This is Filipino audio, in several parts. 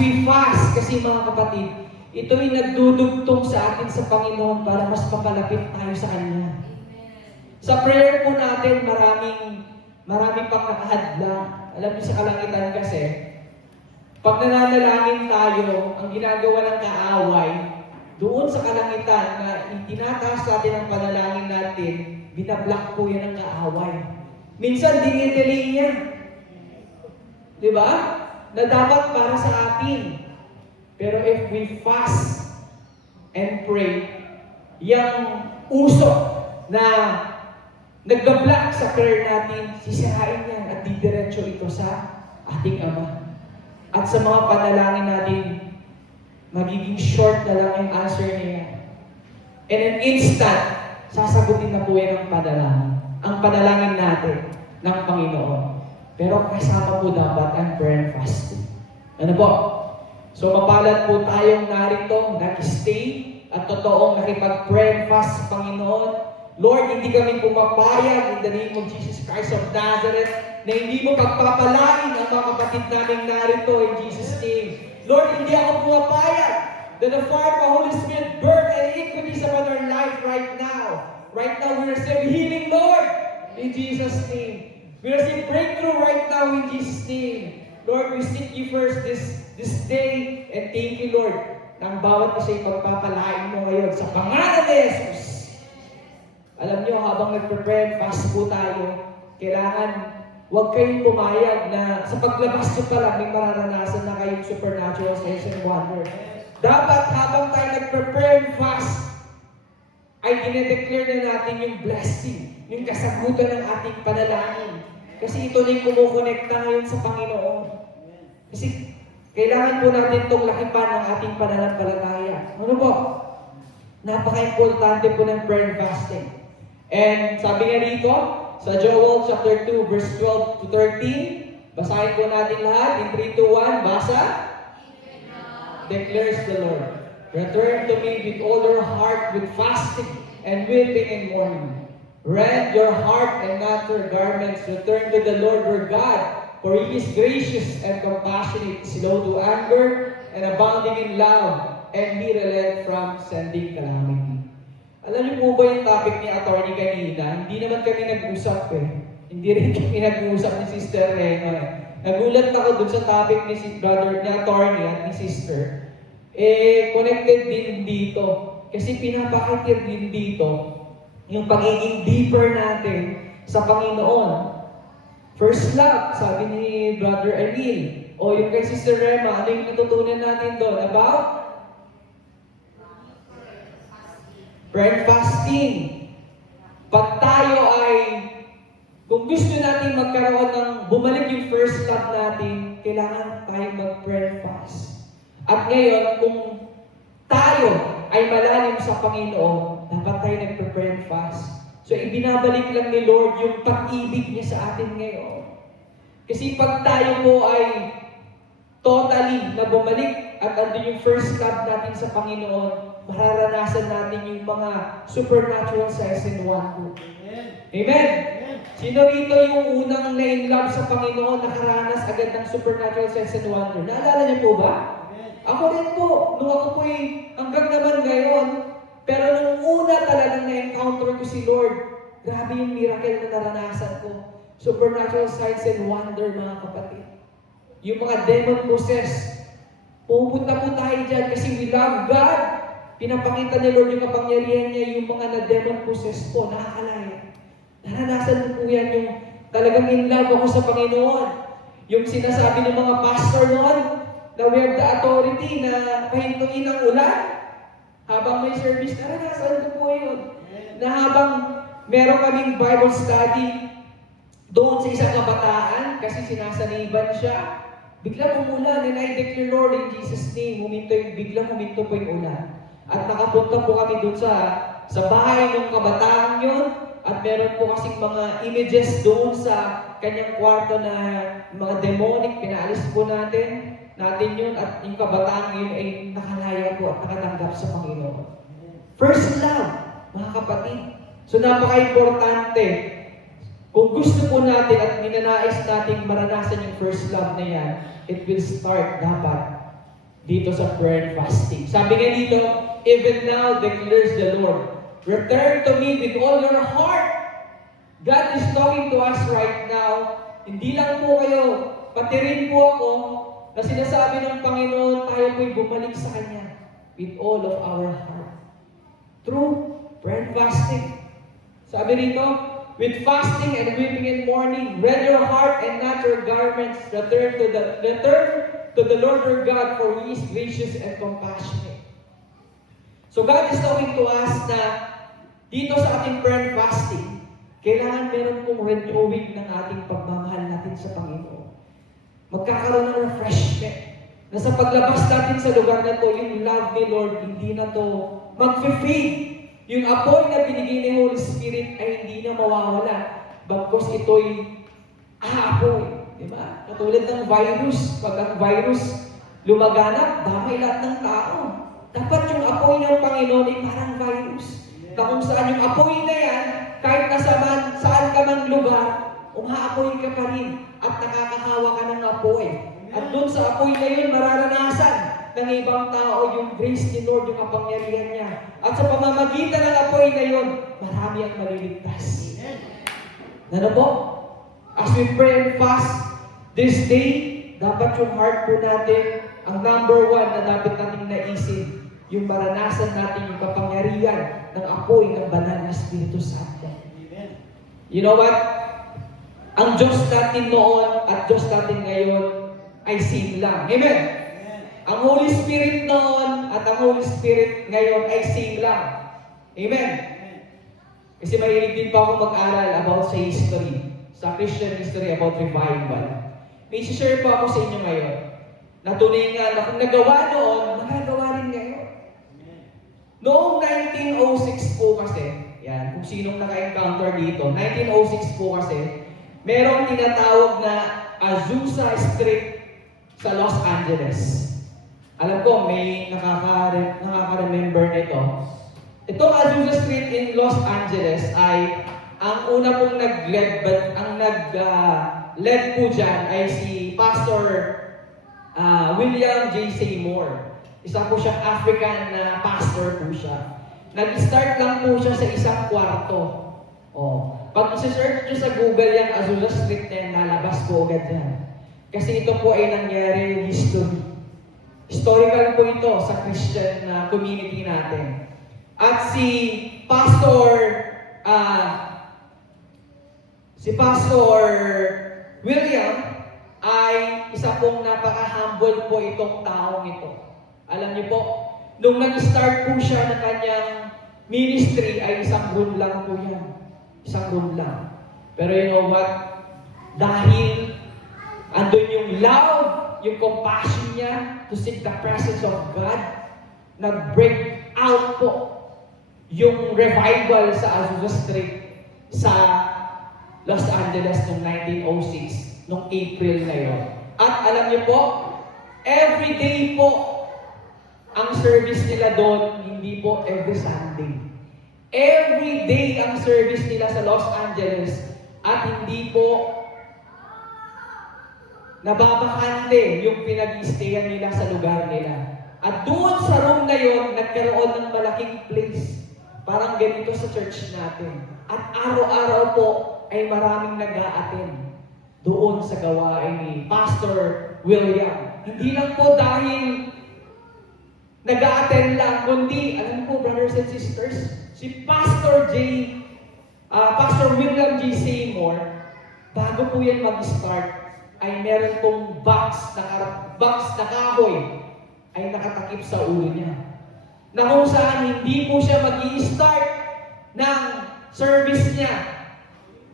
we fast, kasi mga kapatid, ito'y nagdudugtong sa atin sa Panginoon para mas mapalapit tayo sa Kanya. Sa prayer po natin, marami pang nakahadlang. Alam niyo sa kalangitan kasi, pag nananalangin tayo, ang ginagawa ng kaaway, doon sa kalangitan na itinataas natin ang panalangin natin, binablock po yan ng kaaway. Minsan, dinidelay niya. Di ba? Na dapat para sa atin. Pero if we fast and pray, yung usok na nagba-block sa prayer natin, sisirain niya at didiretso ito sa ating Ama. At sa mga panalangin natin, magiging short na lang yung answer niya. And an instant, sasagutin na po yan ang panalangin natin ng Panginoon. Pero kasama po dapat ang prayer and fasting. Ano po? So mapalad po tayong narito, nag-stay, at totoong nakipag-pray and fast sa Panginoon. Lord, hindi kami pumapayag in the name of Jesus Christ of Nazareth na hindi mo pagpapalain ang mga kapatid namin narito in Jesus' name. Lord, hindi ako pumapayag that the fire of the Holy Spirit burn and iniquities upon our life right now. Right now, we receive healing, Lord, in Jesus' name. We receive breakthrough right now in Jesus' name. Lord, we seek you first this day, and thank you, Lord, na ang bawat isa ipagpapalain mo ngayon sa pangalan ni Jesus. Alam nyo, habang nagprepare fast po tayo, kailangan huwag kayong pumayag na sa paglabas nyo pa lang, may mararanasan na kayong supernatural signs and wonder. Dapat habang tayo nagprepare fast, ay dinedeclare na natin yung blessing, yung kasagutan ng ating panalangin. Kasi ito na yung kumukonekta ngayon sa Panginoon. Kasi kailangan po natin itong lakipan ng ating pananampalataya. Ano po? Napaka-importante po ng prayer and fasting. And sabi nga dito, sa Joel chapter 2, verse 12 to 13, basahin po natin lahat. In 3, 2, 1, basa. Declares the Lord, return to me with all your heart, with fasting and weeping and mourning. Rend your heart and not your garments. Return to the Lord your God, for He is gracious and compassionate, slow to anger, and abounding in love, and He relents from sending calamity. Alam niyo po ba yung topic ni attorney kanina? Hindi naman kami nag-usap Hindi rin kami nag-usap ni Sister Reno Nagulat ako dun sa topic ni brother, ni attorney at ni sister. Connected din dito. Kasi pinapakita din dito yung pagiging deeper natin sa Panginoon. First love, sabi ni Brother Emil. O yung kay Sister Rema, ano yung natutunan natin doon? About? Prayer fasting. Pag tayo ay, kung gusto natin magkaroon ng, bumalik yung first love natin, kailangan tayo mag-prayer fast. At ngayon, kung tayo ay malalim sa Panginoon, dapat tayo nagpe-prayer fast. So, ibinabalik lang ni Lord yung pag-ibig niya sa atin ngayon. Kasi pag tayo po ay totally na bumalik at andun yung first love natin sa Panginoon, mararanasan natin yung mga supernatural signs and wonders. Amen? Sino rito yung unang na-in-love sa Panginoon, nakaranas agad ng supernatural signs and wonders? Naalala niyo po ba? Ako rin po. Nung ako po hanggang naman ngayon, pero nung una talagang na-encounter ko si Lord, grabe yung miracle na naranasan ko. Supernatural signs and wonder, mga kapatid. Yung mga demon-possessed, pupunta po tayo dyan kasi we love God. Pinapakita ni Lord yung kapangyarihan niya, yung mga na-demon-possessed po, nakakalaya. Naranasan ko po yan yung talagang in love ako sa Panginoon. Yung sinasabi ng mga pastor noon, na we have the authority na pahintuin ang ulan. Habang may service, naranasan ko po yun. Na habang meron kaming Bible study doon sa isang kabataan, kasi sinasaniban siya, biglang umulan, and I declare, Lord, in Jesus' name, biglang huminto po yung ulan. At nakapunta po kami doon sa bahay ng kabataan yun, at meron po kasing mga images doon sa kanyang kwarto na mga demonic, pinaalis po natin yun, at yung kabataan yun ay nakalaya po at nakatanggap sa Panginoon. First love, mga kapatid. So napaka-importante. Kung gusto po natin at ninanais natin maranasan yung first love na yan, it will start dapat dito sa prayer and fasting. Sabi nga dito, even now declares the Lord, return to me with all your heart. God is talking to us right now. Hindi lang po kayo, pati rin po ako, na sinasabi ng Panginoon, tayo po'y bumalik sa Kanya with all of our heart. Through prayer and fasting. Sabi rito, with fasting and weeping and mourning, rend your heart and not your garments. Return to the Lord your God, for He is gracious and compassionate. So God is talking to us na dito sa ating prayer and fasting, kailangan meron pong renewing ng ating pagmamahal natin sa Panginoon. Magkakaroon ng refreshment. Na sa paglabas natin sa lugar na to, yung love ni Lord, hindi na to mag-fade. Yung apoy na binigay ni Holy Spirit ay hindi na mawawala. Bagkos ito'y aapoy. Diba? Katulad ng virus. Pag ang virus lumaganap, damay lahat ng tao. Dapat yung apoy ng Panginoon ay parang virus. Na kung saan yung apoy na yan, kahit saan ka man lugar, umaapoy ka pa rin at nakakahawa ka ng apoy. At doon sa apoy na yun, mararanasan ng ibang tao yung grace ni Lord, yung kapangyarihan niya. At sa pamamagitan ng apoy na yun, marami ang maliligtas. Ano po? As we pray and fast this day, dapat yung heart po natin, ang number one na dapat natin naisip, yung maranasan natin yung kapangyarihan ng apoy ng banal na Espiritu Santo. You know what? Ang Diyos natin noon at Diyos natin ngayon ay same lang. Amen? Ang Holy Spirit noon at ang Holy Spirit ngayon ay same lang. Amen? Kasi mahilig din pa ako mag-aral about sa history, sa Christian history about revival. May share pa ako sa inyo ngayon. Na tunay nga na kung nagawa noon, magagawa rin ngayon. Noong 1906 po kasi, yan, kung sinong naka-encounter dito, 1906 po kasi, merong tinatawag na Azusa Street sa Los Angeles. Alam ko, may nakaka-remember nito. Itong Azusa Street in Los Angeles ay ang una pong nag-led po dyan ay si Pastor William J. Seymour. Isa po siyang African na pastor po siya. Nag-start lang po siya sa isang kwarto. Pag isa-search nyo sa Google yan, Azusa Street na yan, lalabas po agad yan. Kasi ito po ay nangyari history. Historical po ito sa Christian community natin. At si Pastor William ay isa pong napaka-humble po itong taong ito. Alam niyo po, nung nag-start po siya ng kanyang ministry ay isang room lang po yan. Isang room lang. Pero you know what? Dahil andun yung love, yung compassion niya to seek the presence of God, nag-break out po yung revival sa Azusa Street sa Los Angeles noong 1906, noong April na yun. At alam niyo po, every day po, ang service nila doon, hindi po every Sunday. Every day ang service nila sa Los Angeles at hindi po nababakante yung pinag-i-stayan nila sa lugar nila. At doon sa room na yon, nagkaroon ng malaking place. Parang ganito sa church natin. At araw-araw po ay maraming nag-a-attend doon sa gawain ni Pastor William. Hindi lang po dahil nag-a-attend lang, kundi, alam po, brothers and sisters, si Pastor William J. Seymour, bago po yan mag-start, ay meron pong box na kahoy ay nakatakip sa ulo niya. Na kung saan hindi po siya mag-i-start ng service niya.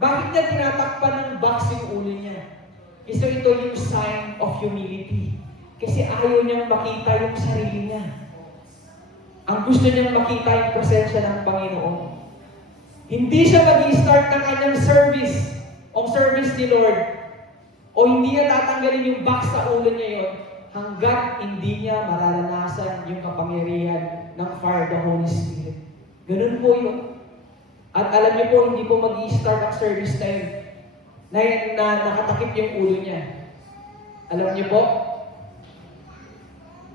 Bakit niya tinatakpan ng box yung ulo niya? Kasi ito yung sign of humility. Kasi ayaw niyang makita yung sarili niya. Ang gusto niyang makita yung presensya ng Panginoon. Hindi siya mag-i-start ng kanyang service ni Lord, o hindi niya tatanggalin yung box sa ulo niya yon hanggat hindi niya mararanasan yung kapangyarihan ng fire of the Holy Spirit. Ganun po yun. At alam niyo po, hindi po mag-i-start ang service na yun na nakatakip yung ulo niya. Alam niyo po,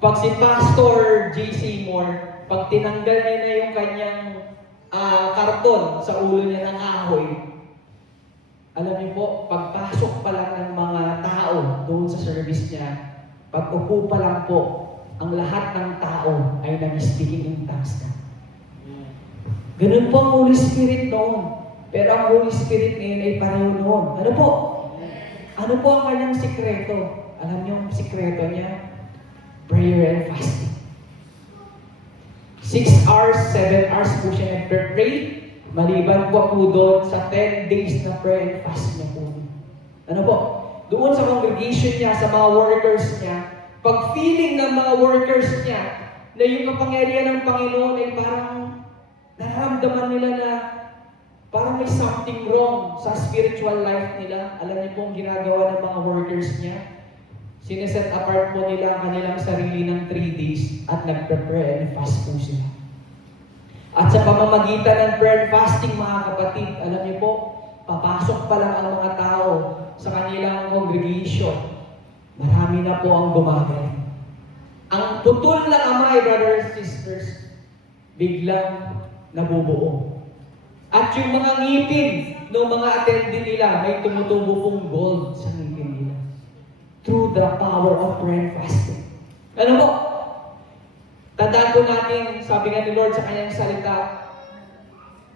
Pag si Pastor J.C. Moore, pag tinanggal niya na yung kanyang karton sa ulo niya ng kahoy, alam niyo po, pagpasok pa lang ng mga tao doon sa service niya, pag upo pa lang po, ang lahat ng tao ay nag-speaking in tongues na. Ganun po ang Holy Spirit noon. Pero ang Holy Spirit ngayon ay pareho noon. Ano po? Ano po ang kanyang sikreto? Alam niyo ang sikreto niya? Prayer and fasting. 6 hours, 7 hours po siya nag-pray. Maliban po doon sa 10 days na prayer and fasting niya po. Ano po? Doon sa congregation niya, sa mga workers niya, pag feeling ng mga workers niya na yung kapangyarihan ng Panginoon ay parang nararamdaman nila na parang may something wrong sa spiritual life nila. Alam niyo po ang ginagawa ng mga workers niya? Sineset apart po nila ang kanilang sarili ng 3 days at nagpe-pray and fast po sila. At sa pamamagitan ng prayer and fasting, mga kapatid, alam niyo po, papasok pa lang ang mga tao sa kanilang congregation. Marami na po ang gumagaling. Ang putol na kamay, brothers and sisters, biglang nabubuo. At yung mga ngipin ng mga attendee nila, may tumutubo pong gold sa ngipin nila. Through the power of prayer and fasting. Ano po? Tandaan po natin, sabi nga ni Lord sa kanyang salita,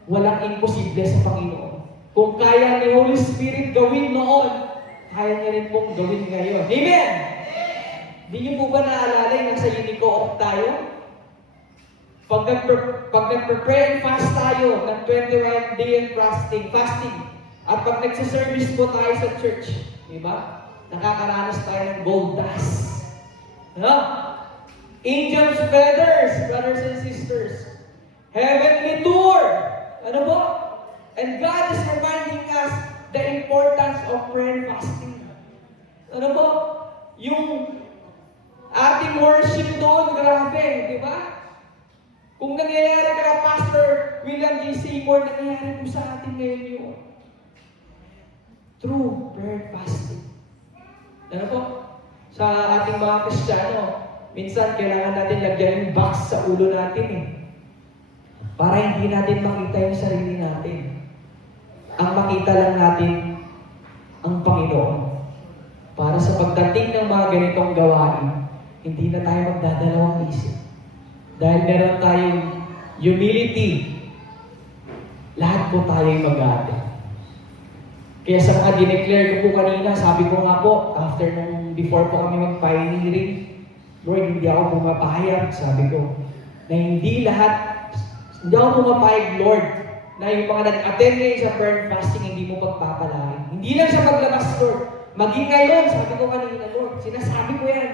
walang imposible sa Panginoon. Kung kaya ni Holy Spirit gawin noon, kaya niya rin pong gawin ngayon. Amen! Hindi niyo po ba naalala yung nasa Unico tayo? Pag nagpe-pray and fast tayo ng 21 day and fasting, at pag nagsiservice po tayo sa church, di ba? Nakakaranas tayo ng gold dust. No? Angels' feathers, brothers and sisters. Heavenly tour. Ano po? And God is reminding us the importance of prayer and fasting. Ano po? Yung ating worship doon, grabe, di ba? Kung nangyayari ka na, Pastor William J. Seymour, nangyayari po sa atin ngayon yun. Through prayer and fasting. Ano po? Sa ating mga Kristiyano, minsan kailangan natin lagyan yung box sa ulo natin eh. Para hindi natin makita yung sarili natin. Ang makita lang natin ang Panginoon. Para sa pagdating ng mga ganitong gawain, hindi na tayo magdadalawang isip. Dahil meron tayong humility, lahat po tayo'y mag-ate. Kaya sa mga dineclare ko po kanina, sabi ko nga po, after nung before po kami mag-pioneering, Lord, hindi ako pumapahayag, sabi ko, na hindi ako pumapahayag, Lord, na yung mga nag-attend ngayon sa prayer and fasting, hindi mo pagpapalain. Hindi lang siya maglabas, Lord. Maging ngayon, sabi ko kanina, Lord, sinasabi ko yan.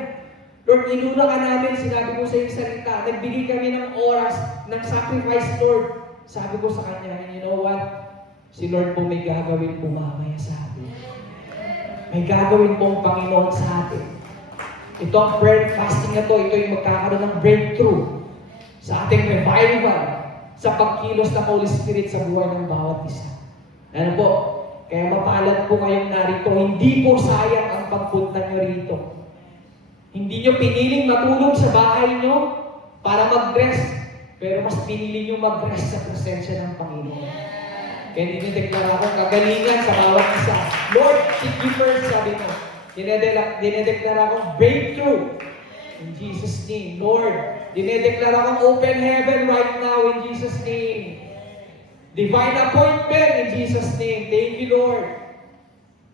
Lord, inuna ka namin, sinabi ko sa iyong salita, nagbigay kami ng oras, ng sacrifice, Lord. Sabi ko sa kanya, and you know what? Si Lord po may gagawin po mamaya sa atin. May gagawin po ang Panginoon sa atin. Ito ang prayer fasting na to, ito yung magkakaroon ng breakthrough sa ating revival, sa pagkilos ng Holy Spirit sa buhay ng bawat isa. Ano po? Kaya mapalad po kayong narito, hindi po sayang ang pagpunta nyo rito. Hindi nyo piniling matulog sa bahay nyo para mag-rest, pero mas pinili nyo mag-rest sa presensya ng Panginoon. Kaya dinideklara ko kagalingan sa bawat isa. Lord, seek you first, sabi mo. Dinideklara ko breakthrough in Jesus' name. Lord, dinideklara kong open heaven right now in Jesus' name. Divine appointment in Jesus' name. Thank you, Lord.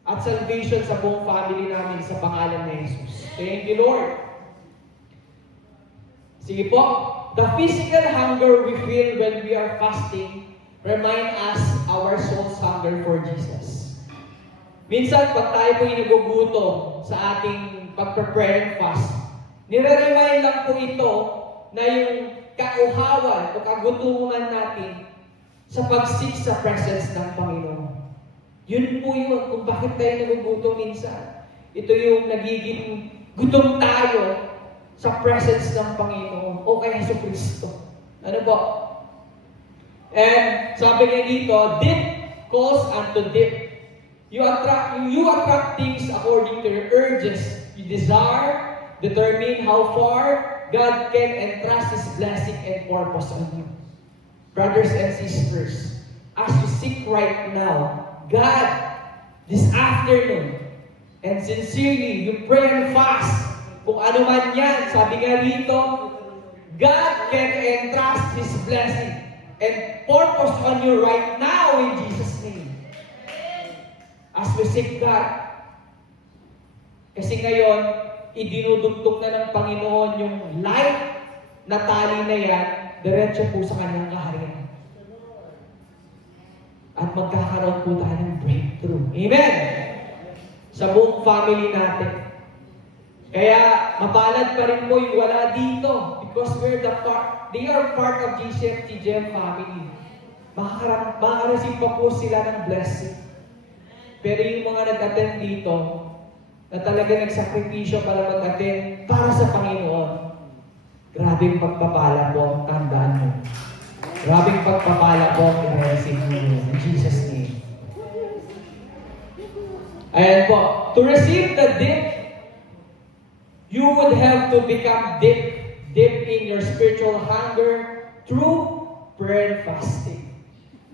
At salvation sa buong family namin sa pangalan ni Jesus. Thank you, Lord. Sige po. The physical hunger we feel when we are fasting remind us our soul's hunger for Jesus. Minsan, pag tayo po nagugutom sa ating pag-prepare and fast, nire-remind lang po ito na yung kauhawan o kagutuman natin sa pag-seek sa presence ng Panginoon. Yun po yun kung bakit tayo nagugutom minsan. Ito yung nagiging gutom tayo sa presence ng Panginoon o kay Hesus Kristo. Ano po? And sabi niya dito, deep calls unto deep. You attract things according to your urges. You desire determine how far God can entrust His blessing and purpose on you. Brothers and sisters, as you seek right now, God, this afternoon, and sincerely, you pray and fast, kung ano man yan, sabi nga rito, God can entrust His blessing and purpose on you right now in Jesus' name. As we seek God. Kasi ngayon, idinudugtog na ng Panginoon yung light na tali na yan, diretso po sa kanyang kaharian. At magkakaroon po tayo ng breakthrough. Amen! Sa buong family natin. Kaya, mapalad pa rin po yung wala dito because they are part of GCFT GEM family. Makakareceive pa po sila ng blessing. Pero yung mga nag-attend dito, na talaga nagsakripisyo para mag-attend para sa Panginoon, grabing pagpapala po, tandaan mo. Grabing pagpapala po, i-receive mo in Jesus' name. Ayan po, to receive the dip, you would have to become deep in your spiritual hunger through prayer and fasting.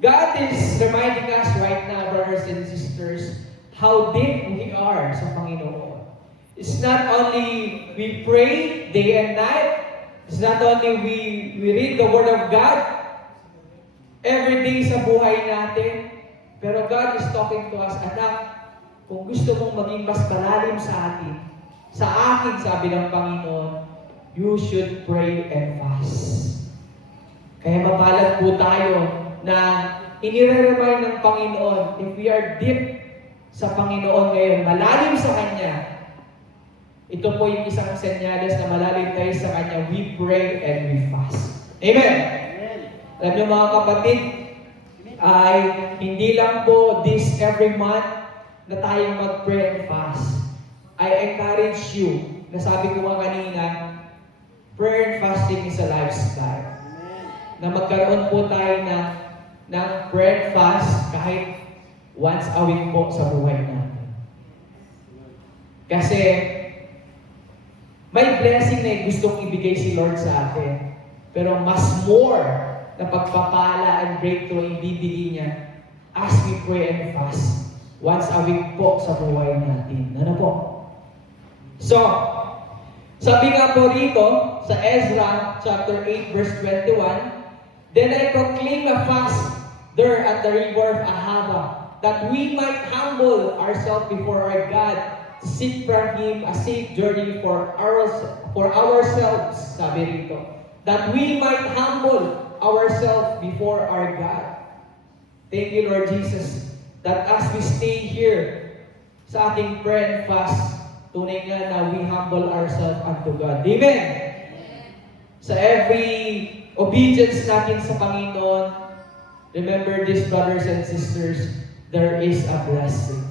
God is reminding us right now, brothers and sisters, how deep we are sa Panginoon. It's not only we pray day and night, it's not only we read the Word of God every day sa buhay natin, pero God is talking to us, anak, kung gusto mong maging mas malalim sa akin, sabi ng Panginoon, you should pray and fast. Kaya mapalad po tayo na inire-remind ng Panginoon, if we are deep sa Panginoon ngayon, malalim sa Kanya, ito po yung isang senyales na malalim tayo sa Kanya, we pray and we fast. Amen! Amen. Alam niyo mga kapatid, ay hindi lang po this every month na tayong mag-pray and fast. I encourage you, na sabi ko nga kanina, prayer and fasting is a lifestyle. Amen. Na magkaroon po tayo ng prayer and fast kahit once a week po sa buhay natin. Kasi may blessing na gustong ibigay si Lord sa atin. Pero mas more na pagpapala and breakthrough ang ibibigay niya as we pray and fast once a week po sa buhay natin. Ano po? So, sabi nga po rito sa Ezra chapter 8 verse 21, then I proclaim a fast there at the river of Ahava, that we might humble ourselves before our God, seek from Him a safe journey for ourselves, sabi rito. That we might humble ourselves before our God. Thank you, Lord Jesus, that as we stay here sa ating prayer and fast, tunay nga na we humble ourselves unto God. Amen! Sa every obedience natin sa Panginoon, remember this, brothers and sisters, there is a blessing.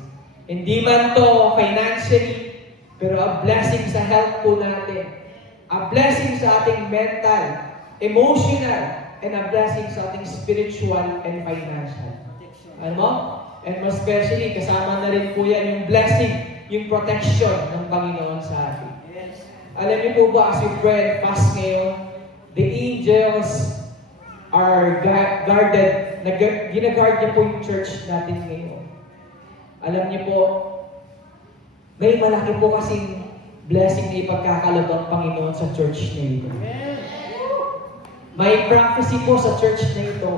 Hindi man to financially, pero a blessing sa health po natin. A blessing sa ating mental, emotional, and a blessing sa ating spiritual and financial. Ano mo? And most especially, kasama na rin po yan yung blessing, yung protection ng Panginoon sa atin. Alam niyo po ba, as you pray and fast ngayon, the angels are guarded, ginaguard niya po yung church natin ngayon. Alam niyo po, may malaki po kasing blessing na ipagkakaloob ng Panginoon sa church na ito. May prophecy po sa church na ito.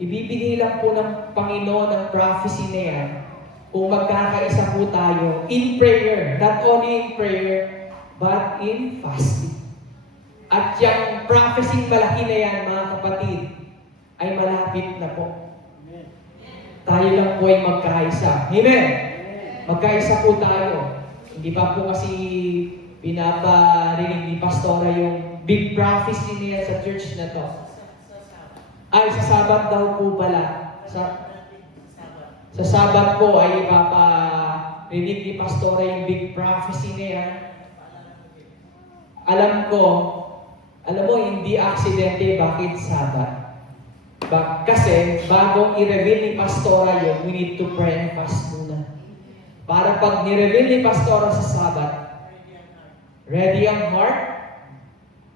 Ibibigay lang po ng Panginoon ang prophecy na yan kung magkakaisa po tayo in prayer, not only in prayer, but in fasting. At yung prophecy malaki na yan, mga kapatid, ay malapit na po. Tayo lang po ay magkaisa. Amen! Magkaisa po tayo. Hindi pa po kasi pinaparinig ni Pastora yung big prophecy niya sa church na to. Ay, sa Sabat daw po pala. Sa Sabat po ay ipaparinig ni Pastora yung big prophecy niya. Alam mo, hindi aksidente bakit Sabat. Kasi bago i-reveal ni Pastora yun, we need to pray and fast muna. Para pag ni-reveal ni Pastora sa Sabat, Ready ang heart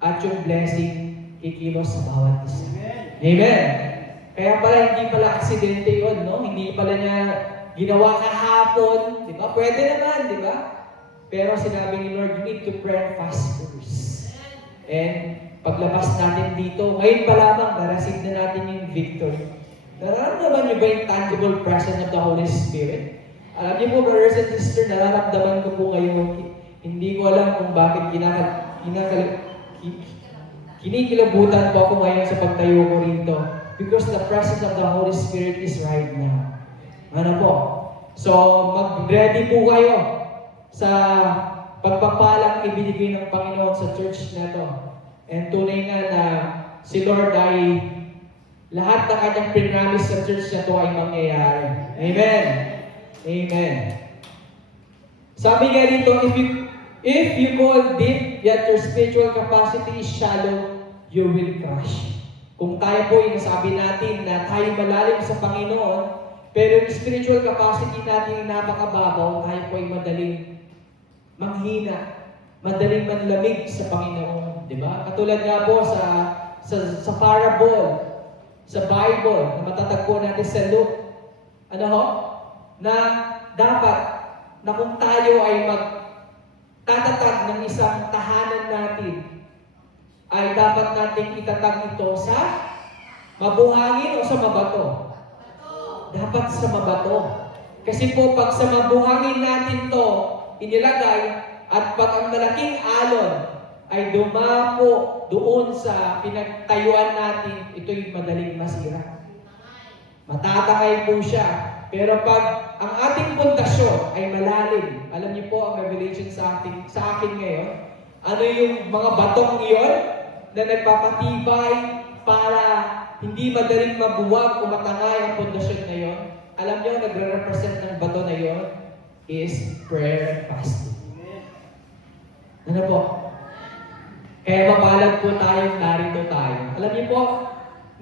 at yung blessing kikilos sa bawat isa. Amen. Kaya pala hindi pala aksidente yun, no? Hindi pala niya ginawa kahapon, di ba? Pwede naman, di ba? Pero sinabi ni Lord, you need to pray and fast first. And paglabas natin dito, ngayon pa lamang, narasig na natin yung victory. Nararamdaman niyo ba yung tangible presence of the Holy Spirit? Alam niyo po, brothers and sisters, nararamdaman ko po kayo. Hindi ko alam kung bakit kinikilabutan po ako ngayon sa pagtayo ko rito. Because the presence of the Holy Spirit is right now. Ano po? So, mag-ready po kayo sa pagpapalang ibinigay ng Panginoon sa church na to. And tunay nga na si Lord ay lahat ng kanyang pinamis sa church na to ay mangyayari. Amen. Amen. Sabi nga dito, if you call deep, yet your spiritual capacity is shallow, you will crash. Kung tayo po yung sabi natin na tayo malalim sa Panginoon, pero yung spiritual capacity natin ay napakababaw, tayo po ay madaling manghina, madaling manlamig sa Panginoon. Diba? Katulad nga po sa parable, sa Bible, na matatagpo natin sa Luke, ano ho? Na dapat, na kung tayo ay magtatatag ng isang tahanan natin, ay dapat nating itatag ito sa mabuhangin o sa mabato? Dapat sa mabato. Kasi po, pag sa mabuhangin natin to inilagay, at pag ang malaking alon ay dumapo doon sa pinagtayuan natin, ito'y madaling masira. Matatangay po siya. Pero pag ang ating pundasyon ay malalim, alam niyo po ang revelation sa akin ngayon, ano yung mga batong iyon na nagpapatibay para hindi madaling mabuwag o matangay ang pundasyon na iyon? Alam niyo, nagre-represent ng bato na iyon is prayer and fasting. Ano po? Kaya mapalad po tayong narito tayo. Alam niyo po,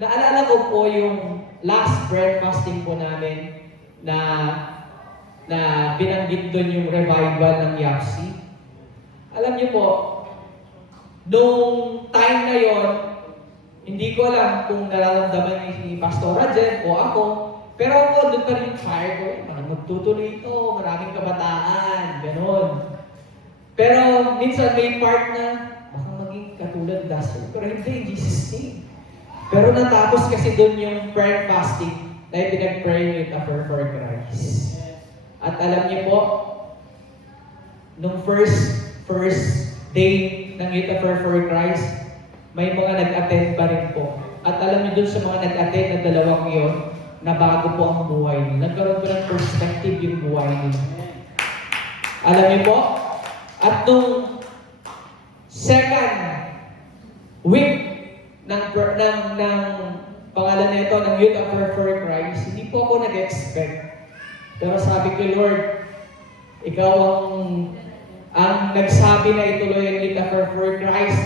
naalala ko po yung last prayer fasting po namin na binanggit doon yung revival ng YAPC. Alam niyo po, nung time na yon, hindi ko alam kung nararamdaman ni Pastor Jen o ako, pero ako doon pa rin yung fire ko, magtutuloy ito, maraming kabataan, gano'n. Pero minsan may part na baka maging katulad last week, pero hindi, in Jesus' name. Pero natapos kasi doon yung prayer fasting na pinag-pray with a prayer for Christ. At alam niyo po, nung first day ng Youth of Prayer for Christ, may mga nag-attend pa rin po. At alam niyo doon sa mga nag-attend na dalawang yun, na bago po ang buhay nila. Nagkaroon po ng perspective yung buhay nila. Alam niyo po, at nung second week ng pangalan nito ng Youth of Prayer for Christ, hindi po ako nag-expect. Pero sabi ko, Lord, ikaw ang nagsabi na ituloy ang Youth of Prayer for Christ.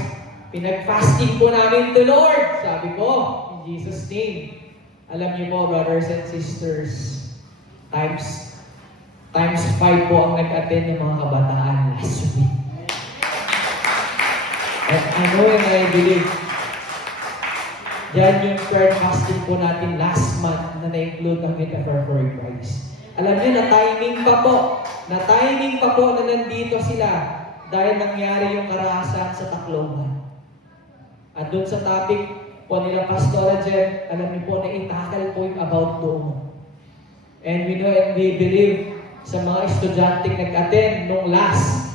Pinag-fasting po namin to, Lord. Sabi ko, in Jesus' name. Alam niyo po, brothers and sisters, times 5 po ang nag-attend ng mga kabataan last week. And I know and I believe, yan yung prayer fasting po natin last month na na-include ang Youth of Prayer for Christ. Alam niyo, na-timing pa po na nandito sila dahil nangyari yung karahasan sa Tacloban. At doon sa topic po nila Pastor Jen, alam niyo po na itakal po yung about doon. And we know and we believe sa mga estudyante nag-attend nung last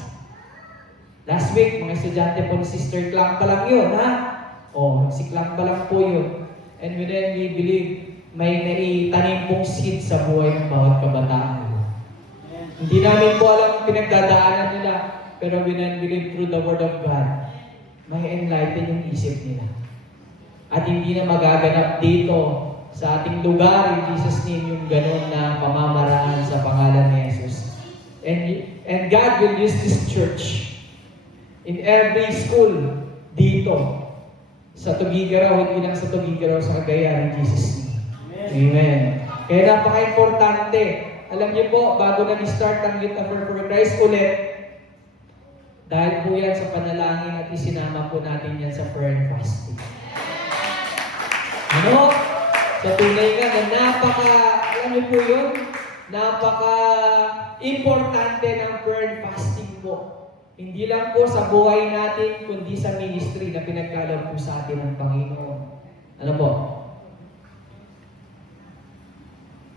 week, mga estudyante po ni Sister Clark pa lang yun, ha? Si Clark pa lang po yun. And we know and we believe may naitanim pong seed sa buhay ng bawat kabataan. Hindi namin po alam pinagdadaanan nila, pero we know and believe through the Word of God, may enlighten yung isip nila. At hindi na magaganap dito sa ating lugar, in Jesus' name, yung gano'n na pamamaraan sa pangalan ni Jesus. And God will use this church in every school dito. Sa Tugigaraw, hindi lang sa Tugigaraw, sa Cagayan, in Jesus' name. Amen. Kaya napaka-importante. Alam niyo po, bago nag-start ang Youth of Prayer for Christ ulit, Dahil po yan sa panalangin at isinama po natin yan sa prayer and fasting. Ano? Sa tunay nga na alam niyo po yun, importante ng prayer and fasting po. Hindi lang po sa buhay natin, kundi sa ministry na pinagkaloob po sa atin ng Panginoon. Ano po?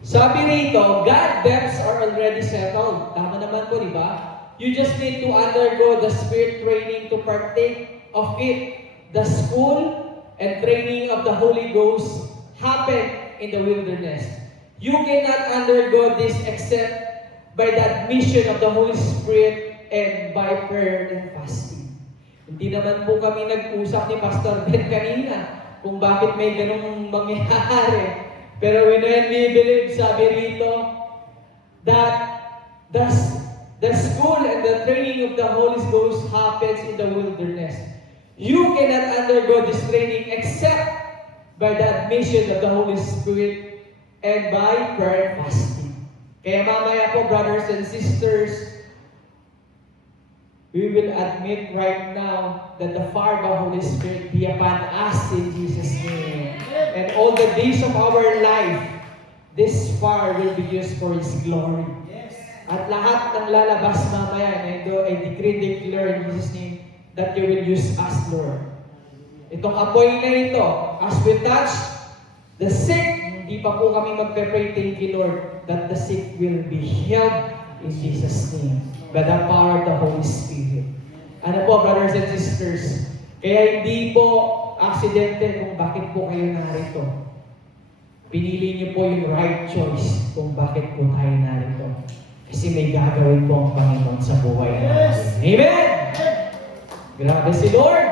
Sabi rito, God debts are already settled. Tama naman po, di ba? You just need to undergo the spirit training to partake of it. The school and training of the Holy Ghost happen in the wilderness. You cannot undergo this except by the admission of the Holy Spirit and by prayer and fasting. Hindi naman po kami nag-usap ni Pastor Ben kanina kung bakit may ganung mangyayari. Pero when we believe, sabi rito, that the school and the training of the Holy Ghost happens in the wilderness. You cannot undergo this training except by the admission of the Holy Spirit and by prayer and fasting. Kaya mamaya po, brothers and sisters, we will admit right now that the fire of the Holy Spirit be upon us in Jesus' name. And all the days of our life, this fire will be used for His glory. At lahat ng lalabas mamaya, I decree, declare in Jesus' name, that you will use us, Lord. Itong apoy na ito, as we touch the sick, hindi pa po kami magpe-pray, thank you, Lord, that the sick will be healed in Jesus' name by the power of the Holy Spirit. Ano po, brothers and sisters? Kaya hindi po aksidente kung bakit po kayo narito. Pinili niyo po yung right choice kung bakit po tayo narito. Kasi may gagawin po ang Panginoon sa buhay natin. Amen! Grabe si Lord!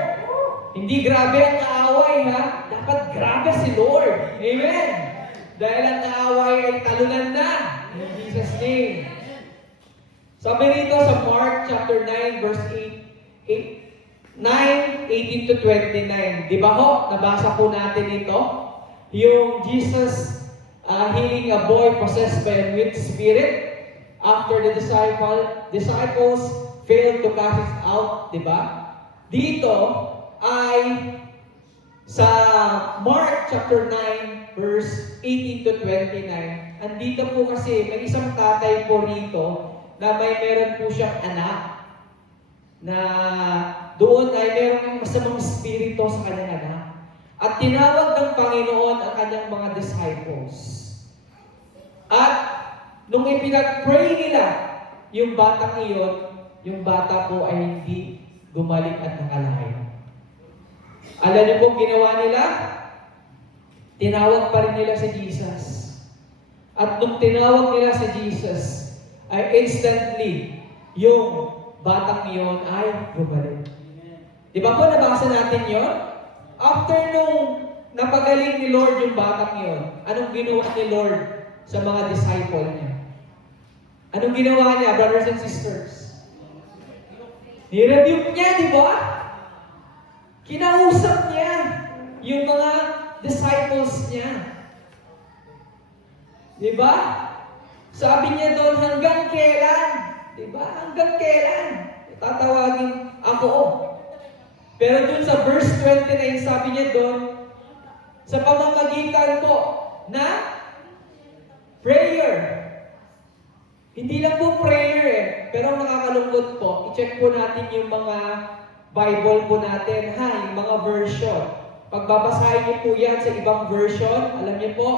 Hindi grabe ang kaaway, ha? Dapat grabe si Lord. Amen! Dahil ang kaaway ay talunan na. In Jesus' name. Sabi rito sa Mark chapter 9, verse 18 to 29. Di ba ho? Nabasa po natin ito. Yung Jesus healing a boy possessed by a mute spirit. After the disciples failed to cast it out, di ba? Dito ay sa Mark chapter 9, verse 18 to 29, andito po kasi may isang tatay po rito na meron po siyang anak na doon ay merong masamang spirito sa kanyang anak. At tinawag ng Panginoon ang kanyang mga disciples. At nung ipinag-pray nila yung batang iyon, yung bata po ay hindi gumaling at nakalaya. Alam niyo pong ginawa nila? Tinawag pa rin nila si Jesus. At nung tinawag nila si Jesus, ay instantly, yung batang iyon ay gumaling. Di ba po nabasa natin yon? After nung napagaling ni Lord yung batang iyon, anong ginawa ni Lord sa mga disciple niya? Anong ginawa niya, brothers and sisters? Ni-rebuke niya, di ba? Kinausap niya yung mga disciples niya. Di ba? Sabi niya doon, hanggang kailan? Di ba? Hanggang kailan? Tatawagin ako. Pero doon sa verse 29, sabi niya doon, sa pamamagitan ko na prayer. Hindi lang po prayer pero nakakalungkot po, i-check po natin yung mga Bible po natin, yung mga version. Pagbabasahin niyo po yan sa ibang version, alam niyo po,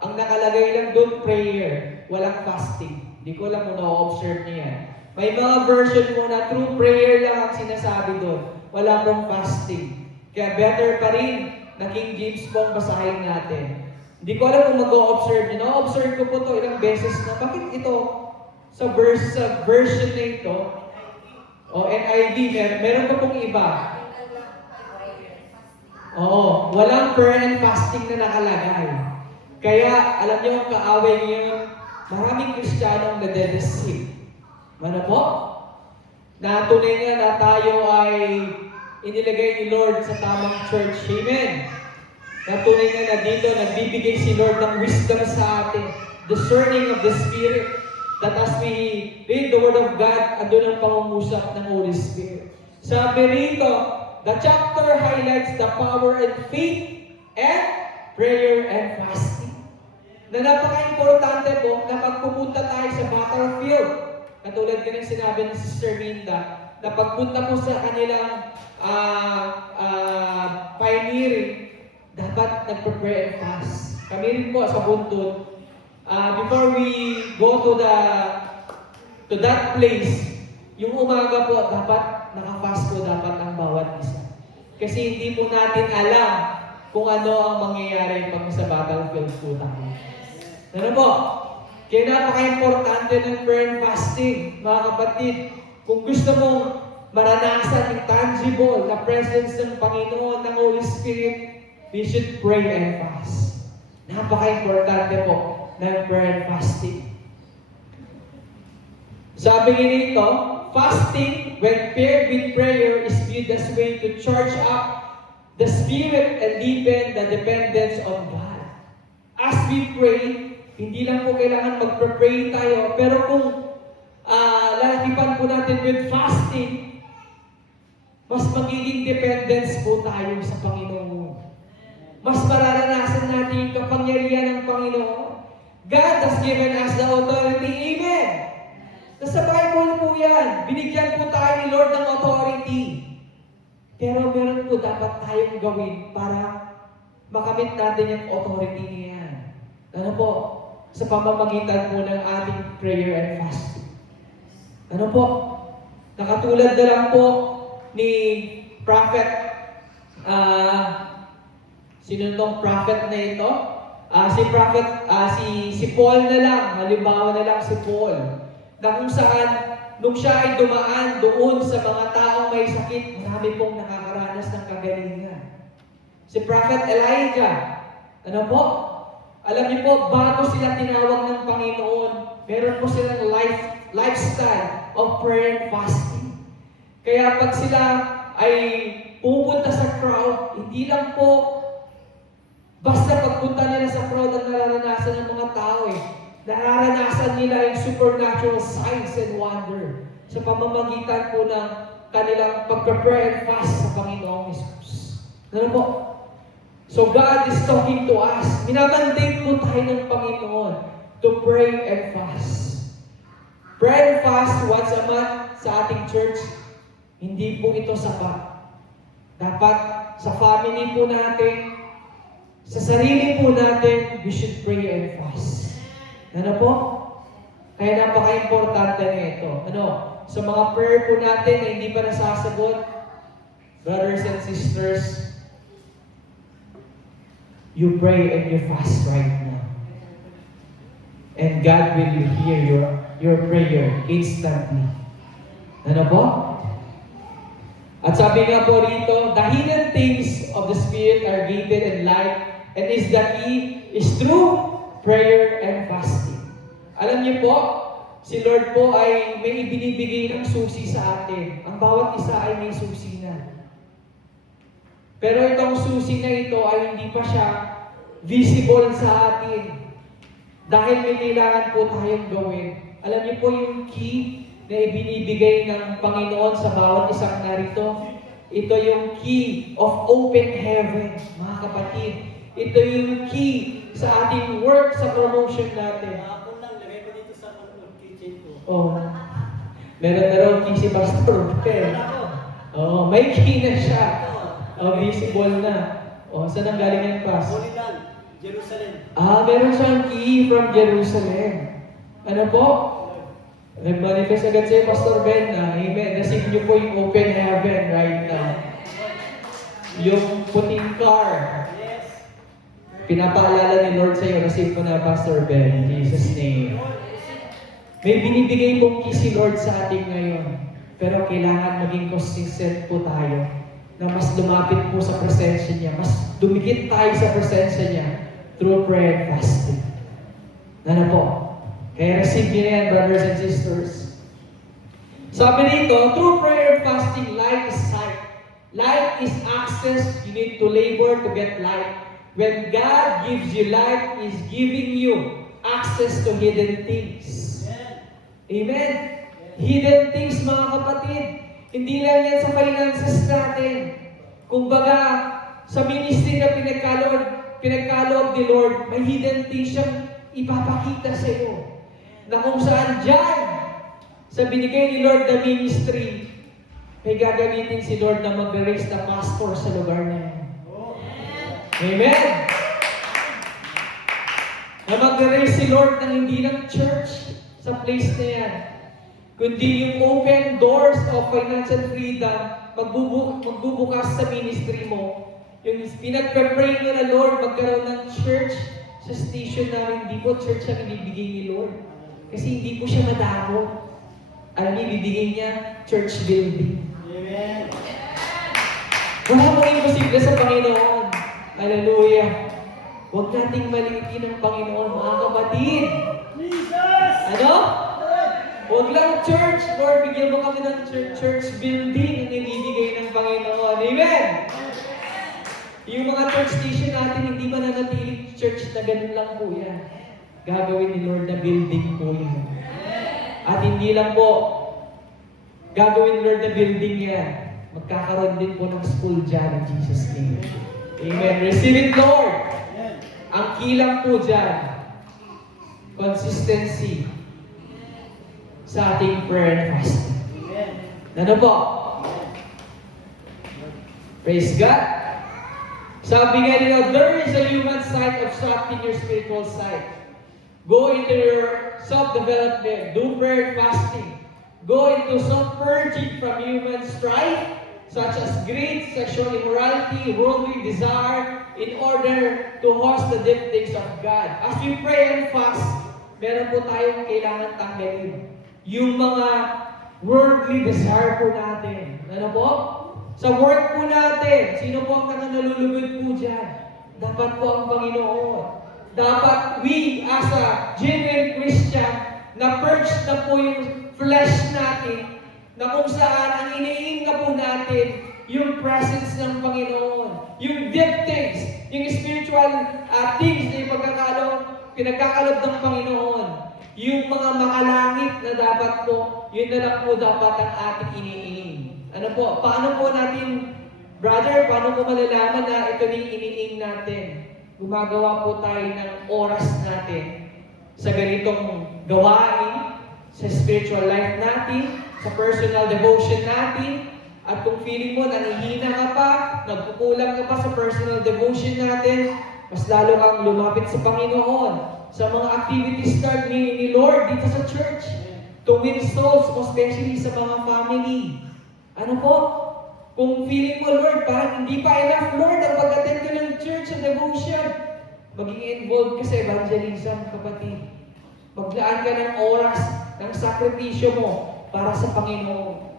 ang nakalagay lang doon, prayer. Walang fasting. Hindi ko alam kung na-observe niyo yan. May mga version po na true prayer lang ang sinasabi doon. Wala pong fasting. Kaya better pa rin na King James po ang basahin natin. Hindi ko alam kung mag-o-observe niyo. Na-observe ko po to ilang beses na, bakit ito sa version na ito, NIV, meron pa pong iba. Oo, walang prayer and fasting na nakalagay. Kaya, alam niyo ang kaaway ngayon, maraming Kristiyano ang nadedeceive. Ano po? Na tunay nga na tayo ay inilagay ni Lord sa tamang church. Amen. Na tunay nga na dito, nagbibigay si Lord ng wisdom sa atin, discerning of the Spirit. that as we read the Word of God, andun ang pangungusap ng Holy Spirit. Sabi rito, the chapter highlights the power and faith and prayer and fasting. Na napaka-importante po na pagpupunta tayo sa battlefield. Katulad ka ng sinabi ni Sister Minda, na pagpunta po sa kanilang pioneering, dapat nagpe-pray and fast. Kami rin po sa Buntut, before we go to that place, yung umaga po, dapat naka-fast po dapat ang bawat isa. Kasi hindi po natin alam kung ano ang mangyayari pag sa battlefield po tayo. Ano po? Kaya napaka-importante ng prayer and fasting, mga kapatid. Kung gusto mong maranasan yung tangible na presence ng Panginoon, ng Holy Spirit, we should pray and fast. Napaka-importante po ng prayer and fasting. Sabi nito, fasting, when paired with prayer, is viewed as way to charge up the spirit and deepen the dependence on God. As we pray, hindi lang po kailangan magpre-pray tayo, pero kung lalakipan po natin with fasting, mas magiging dependence po tayo sa Panginoon. Mas mararanasan natin yung kapangyarihan ng Panginoon. God has given us the authority. Amen! Nasa Bible po yan. Binigyan po tayo ni Lord ng authority. Pero meron po dapat tayong gawin para makamit natin yung authority niya. Ano po? Sa pamamagitan po ng ating prayer and fasting. Ano po? Nakatulad na lang po ni Prophet, sino tong prophet na ito? Si Paul na lang, halimbawa na lang si Paul. Na kung saan, nung siya ay dumaan doon sa mga taong may sakit, marami pong nakakaranas ng kagalingan. Si Prophet Elijah, ano po? Alam niyo po, bago sila tinawag ng Panginoon, meron po silang lifestyle of prayer and fasting. Kaya pag sila ay pupunta sa crowd, hindi lang po basta pagpunta nila sa crowd ang nararanasan ng mga tao nararanasan nila yung supernatural signs and wonder sa pamamagitan po ng kanilang pagpre-pray and fast sa Panginoong Jesus. Ano po? So God is talking to us. Minamandate po tayo ng Panginoon to pray and fast. Pray and fast once a month sa ating church, hindi po ito sapat. Dapat sa family po natin, sa sarili po natin, we should pray and fast. Ano po? Kaya napaka-importante na ito. Ano? Sa mga prayer po natin na hindi pa nasasagot, brothers and sisters, you pray and you fast right now. And God will hear your prayer instantly. Ano po? At sabi nga po rito, the hidden things of the Spirit are given in light, and is the key is through prayer and fasting. Alam niyo po, si Lord po ay may ibinibigay ng susi sa atin. Ang bawat isa ay may susi na. Pero itong susi na ito ay hindi pa siya visible sa atin. Dahil may kailangan po tayong gawin. Alam niyo po yung key na ibinibigay ng Panginoon sa bawat isang narito. Ito yung key of open heaven, mga kapatid. Ito yung key sa ating work, sa promotion natin. Ako lang, lagay ko dito sa kitchen ko. Oh. Meron na raw key si Pastor Ben. Oh, may key na siya. Oh, visible na. Oh, saan ang galing yan, Pas? Holy Land, Jerusalem. Meron siyang key from Jerusalem. Ano po? Nag-manifest agad sa'yo, Pastor Ben, na amen. Receive niyo po yung open heaven right now. Yung puting car. Pinapaalala ni Lord sa'yo, receive mo na, Pastor Ben, in Jesus' name. May binibigay pong key si Lord sa atin ngayon. Pero kailangan maging consistent po tayo na mas lumapit po sa presensya niya, mas dumikit tayo sa presensya niya through prayer and fasting. Ano po? Kaya receive niyo yan, brothers and sisters. Sabi rito, through prayer and fasting, light is sight. Light is access. You need to labor to get light. When God gives you light, He's giving you access to hidden things. Amen? Hidden things, mga kapatid. Hindi lang yan sa finances natin. Kumbaga, sa ministry na pinagkaloob ni Lord, may hidden things siyang ipapakita sa iyo. Na kung saan dyan, sa binigay ni Lord na ministry, may gagamitin si Lord na mag-raise na pastor sa lugar na yan. Amen! Na mag-raise si Lord ng hindi ng church sa place na yan, kundi yung open doors of financial freedom, magbubukas sa ministry mo. Yung pinagpe-pray nyo na, Lord, magkaroon ng church sa station namin. Hindi po church ang ibibigay ni Lord. Kasi hindi po siya madamo. Alam niyo, ibibigay niya church building. Amen. Wala pong imposible sa Panginoon. Hallelujah. Huwag nating maliitin ang Panginoon, mga kapatid. Jesus! Ano? Huwag lang church, Lord, bigyan mo kami ng church building na nilibigay ng Panginoon. Amen! Yung mga church station natin, hindi mananatiling church na ganun lang po yan. Gagawin ni Lord na building po yan. At hindi lang po, gagawin ni Lord na building yan. Magkakaroon din po ng school dyan in Jesus' name. Amen. Receive it, Lord! Ang kilang po dyan, consistency sa ating prayer and fasting. Ano po? Praise God! Sabi nga nila, there is a human side obstructing your spiritual side. Go into your self-development. Do prayer and fasting. Go into self-purging from human strife, such as greed, sexual immorality, worldly desire, in order to host the deep things of God. As we pray and fast, meron po tayong kailangan tanggalin. Yung mga worldly desire po natin. Ano po? Sa work po natin, sino po ang nalulugod po dyan? Dapat po ang Panginoon. Dapat we, as a genuine Christian, na-purge na po yung flesh natin, na kung saan ang iniing na po natin, yung presence ng Panginoon, yung deep things, yung spiritual things na pinagkakalob ng Panginoon, yung mga makalangit na dapat po, yun na lang po dapat ang ating iniing. Ano po? Paano po natin, brother, paano po malalaman na ito yung iniing natin? Gumagawa po tayo ng oras natin sa ganitong gawain, sa spiritual life natin, sa personal devotion natin, at kung feeling mo nanghihina ka pa, nagkukulang ka pa sa personal devotion natin, mas lalo kang lumapit sa Panginoon, sa mga activities start ni Lord dito sa church, to win souls, especially sa mga family. Ano po? Kung feeling mo, Lord, parang hindi pa enough, Lord, ang pag-attend ko ng church and devotion, maging involved ka sa evangelism, kapatid. Maglaan ka ng oras, ng sakripisyo mo para sa Panginoon.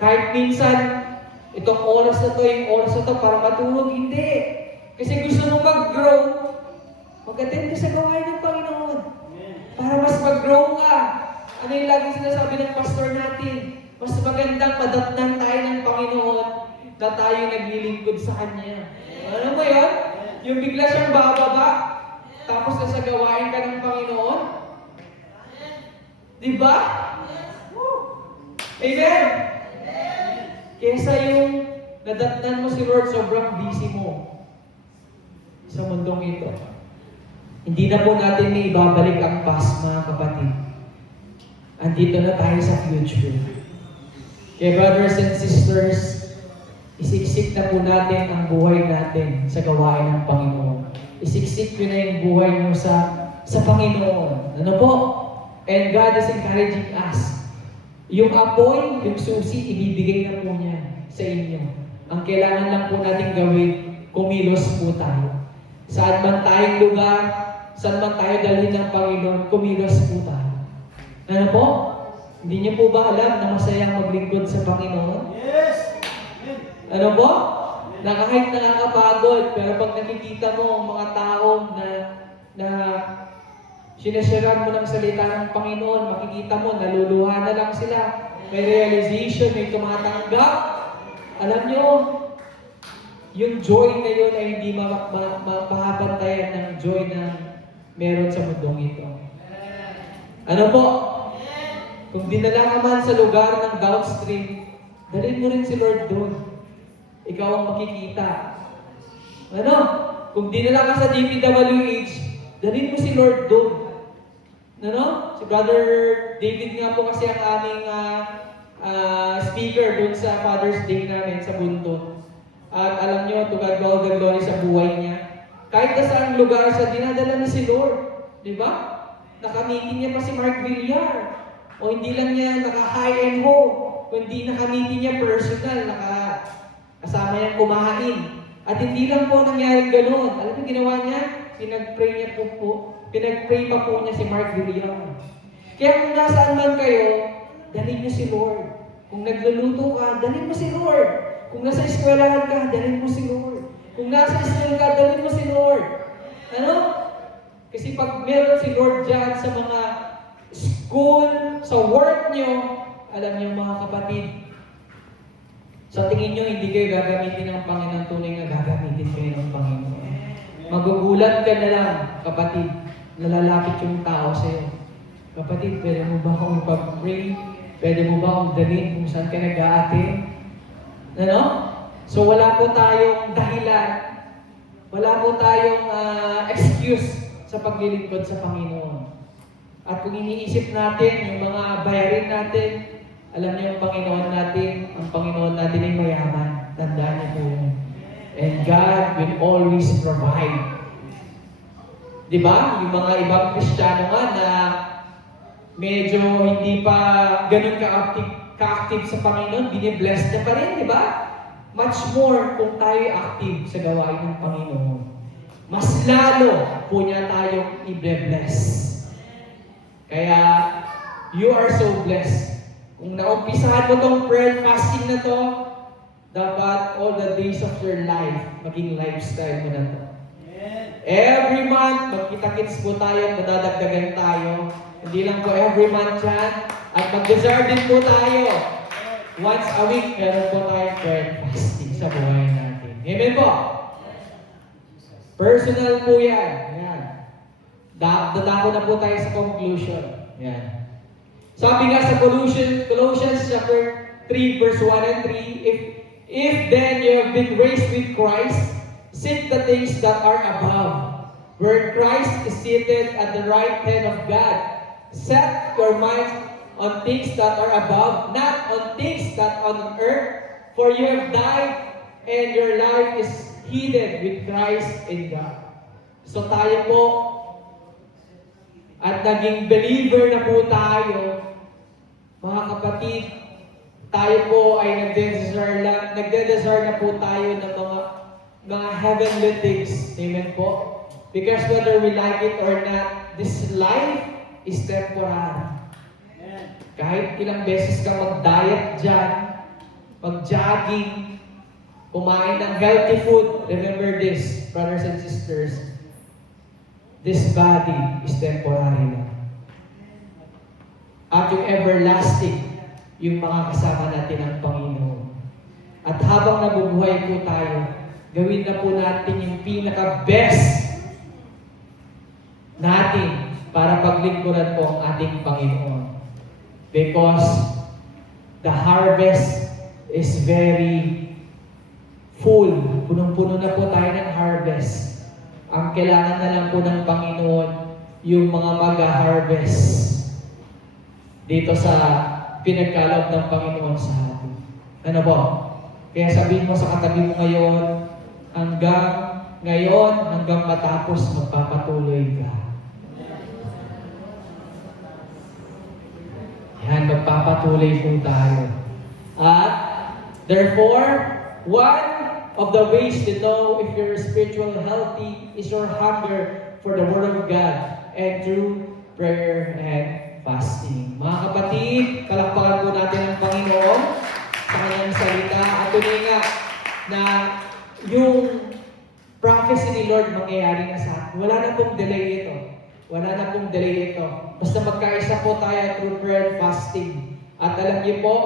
Kahit minsan, itong oras na to, yung oras na to para matulog, hindi. Kasi gusto mo mag-grow, mag-attend ka sa gawain ng Panginoon. Para mas mag-grow ka. Ano yung lagi sinasabi ng pastor natin? Mas magandang madatnan tayo ng Panginoon na tayo naglilingkod sa Kanya. Ano mo yun? Yung bigla siyang bababa, tapos nasa gawain ka ng Panginoon. Diba? Amen! Kesa yung nadatnan mo si Lord, sobrang busy mo sa mundong ito. Hindi na po natin may ibabalik ang past, mga kapatid. Andito na tayo sa future. Kaya brothers and sisters, isiksik na po natin ang buhay natin sa gawain ng Panginoon. Isiksik nyo na yung buhay nyo sa Panginoon. Ano po? And God is encouraging us. Yung apoy, yung susi, ibibigay na po niya sa inyo. Ang kailangan lang po natin gawin, kumilos po tayo. Saan man tayong lugar, saan man tayo dalhin ng Panginoon, kumilos po tayo. Ano po? Hindi niyo po ba alam na masayang maglingkod sa Panginoon? Yes! Ano po? Na kahit nakakapagod, pero pag nakikita mo ang mga tao na sinasyaran mo ng salita ng Panginoon, makikita mo, naluluha na lang sila. May realization, may tumatanggap. Alam niyo, yung joy na yun ay hindi mapapantayan ng joy na meron sa mundong ito. Ano po? Kung dinala ka man sa lugar ng downstream, dalhin mo rin si Lord doon. Ikaw ang makikita. Ano? Kung dinala ka sa DPWH, dalhin mo si Lord doon. Ano? Si Brother David nga po kasi ang aming speaker doon sa Father's Day namin sa Bunto. At alam nyo, to God be all the glory sa buhay niya. Kahit na saang lugar siya, dinadala na si Lord. Di ba? Nakamitin niya pa si Mark Villar. O hindi lang niya naka-high and ho. Kundi nakamitin niya personal, kasama niyang kumain. At hindi lang po nangyari ganoon. Alam mo ginawa niya? Pinag-pray pa po niya si Mark Villar. Kaya kung nasaan man kayo, dalhin niyo si Lord. Kung nagluluto ka, dalhin mo si Lord. Kung nasa eskwelahan ka, dalhin mo si Lord. Kung nasa school ka, dalhin mo si Lord. Ano? Kasi pag meron si Lord dyan sa mga school, sa work nyo, alam niyo mga kapatid, sa tingin nyo hindi kayo gagamitin ng Panginoon, tunay nga gagamitin kayo ng Panginoon. Magugulat ka na lang, kapatid, nalalapit yung tao sa'yo. Kapatid, pwede mo ba akong ipag-pray? Pwede mo ba akong dalhin kung saan ka nag-aatin? Ano? So wala po tayong dahilan, wala po tayong excuse sa paglilingkod sa Panginoon. At kung iniisip natin yung mga bayarin natin, alam niyo ang Panginoon natin ay mayaman. Tandaan niyo po yun. And God will always provide. Di ba? Yung mga ibang Kristiyano nga na medyo hindi pa ganun ka-active sa Panginoon, binibless niya pa rin, di ba? Much more kung tayo active sa gawain ng Panginoon. Mas lalo po niya tayong i-bless. Kaya, you are so blessed. Kung naumpisahan mo tong prayer fasting na to, dapat all the days of your life, maging lifestyle mo na to. Every month, magkita-kits po tayo, madadagdagan tayo. Hindi lang po every month yan. At mag-desire din po tayo. Once a week, meron po tayong prayer fasting sa buhay natin. Amen po? Personal po yan. Ayan. Dadako na po tayo sa conclusion. Ayan. Sabi nga sa Colossians chapter 3, verse 1 and 3, If then you have been raised with Christ, seek the things that are above, where Christ is seated at the right hand of God. Set your minds on things that are above, not on things that are on earth, for you have died, and your life is hidden with Christ in God. So tayo po, at naging believer na po tayo, mga kapatid, tayo po ay nagde-desire na po tayo ng mga heavenly things. Amen po? Because whether we like it or not, this life is temporary. Kahit ilang beses ka mag-diet dyan, mag-jogging, kumain ng healthy food, remember this, brothers and sisters, this body is temporary lang. At yung everlasting, yung mga kasama natin ng Panginoon. At habang nabubuhay po tayo, gawin na po natin yung pinaka-best natin para paglingkuran po ang ating Panginoon. Because the harvest is very full. Punong-puno na po tayo ng harvest. Ang kailangan na lang po ng Panginoon, yung mga mag-harvest dito sa pinagkaloob ng Panginoon sa atin. Ano po? Kaya sabihin mo sa katabi mo hanggang matapos magpapatuloy ka. Yan, magpapatuloy po tayo. At, therefore, one of the ways to know if you're spiritually healthy is your hunger for the Word of God and through prayer and fasting. Mga kapatid, palakpakan po natin ang Panginoon sa kanyang salita. At tunay nga na yung prophecy ni Lord mangyayari na sa atin. Wala na pong delay ito. Wala na pong delay ito. Basta magkaisa po tayo through prayer and fasting. At alam niyo po,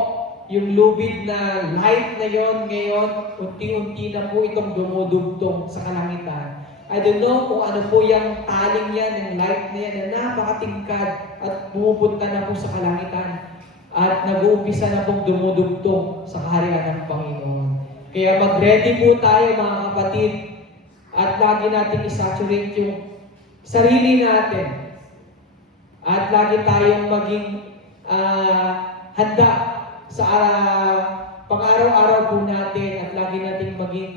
yung lubid na light na yon ngayon, unti-unti na po itong dumudugtong sa kalangitan. I don't know kung ano po yung taling yan, yung light na yan na napakatingkad at pumupunta na po sa kalangitan. at nag-uumpisa na pong dumudugtong sa kaharian ng Panginoon. Kaya mag-ready po tayo mga kapatid at lagi natin isaturate yung sarili natin at lagi tayong maging handa sa pang-araw-araw po natin at lagi nating maging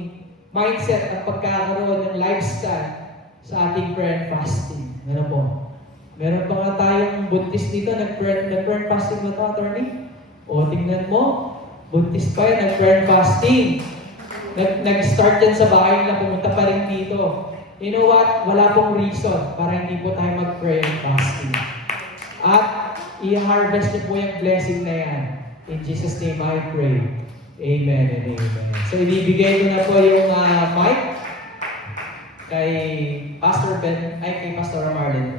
mindset at pagkakaroon ng lifestyle sa ating prayer and fasting. Ano po? Meron pa nga tayong buntis dito, nag-prayer and fasting ba ito, attorney? O, tingnan mo, buntis pa yan, nag-prayer and fasting. Nag-start yan sa bahay na pumunta pa rin dito. You know what? Wala pong reason para hindi po tayo mag-prayer and fasting. At i-harvest niyo po yung blessing na yan. In Jesus' name I pray. Amen and amen. So, ibibigay ko na po yung mic kay Pastor Ben, ay kay Pastor Marlon.